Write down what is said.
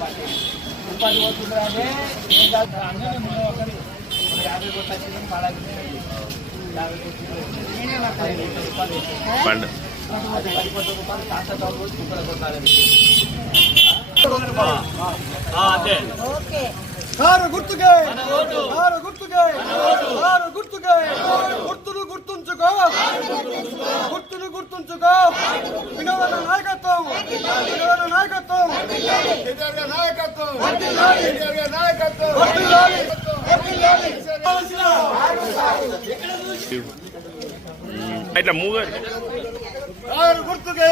ఉపాధి పోతుందంటే ఏం కాదు అందరూ ముందు ఒకటి 50 కోట్లు వచ్చిందని పాడాలి 50 పండు 10 కోట్ల రూపాయలు కాస్త రోజు కుక్కలు కొట్టాలని కారు గుర్తుకే కారు గుర్తుకే కారు గుర్తుకే గుర్తులు గుర్తుంచుకో గుర్తులు గుర్తుంచుకో వినోద నాయకత్వం వినోద నాయకత్వం నాయకత్వం నాయకత్వం ఇట్లా మూగ కారు గుర్తుకే